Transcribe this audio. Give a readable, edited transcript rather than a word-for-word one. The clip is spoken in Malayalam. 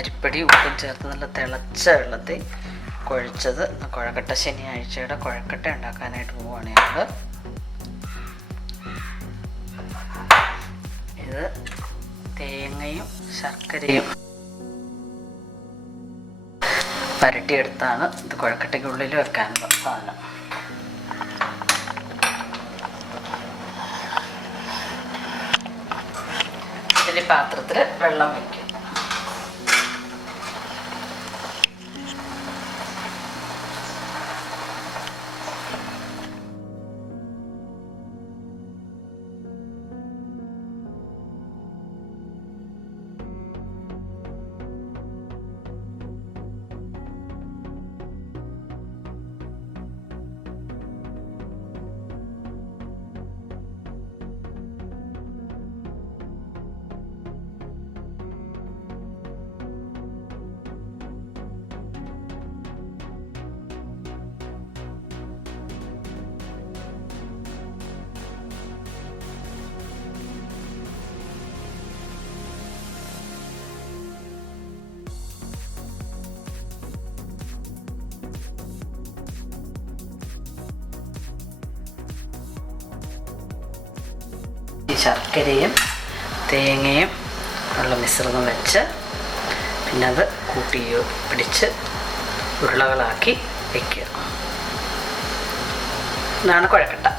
അരിപ്പൊടി ഉപ്പും ചേർത്ത് നല്ല തിളച്ച വെള്ളത്തിൽ കുഴച്ചത്. കുഴക്കട്ട ശനിയാഴ്ചയുടെ കുഴക്കട്ട ഉണ്ടാക്കാനായിട്ട് പോവുകയാണ് ഞങ്ങൾ. ഇത് തേങ്ങയും ശർക്കരയും പരട്ടിയെടുത്താണ് ഇത് കുഴക്കട്ടയ്ക്കുള്ളിൽ വെക്കാനുള്ള സാധനം. ഇതിൽ പാത്രത്തിൽ വെള്ളം വയ്ക്കും. ശർക്കരയും തേങ്ങയും ഉള്ള മിശ്രിതം വെച്ച് പിന്നെ അത് കൂട്ടി പിടിച്ച് ഉരുളകളാക്കി വയ്ക്കുക. ഇതാണ് കുഴക്കട്ട.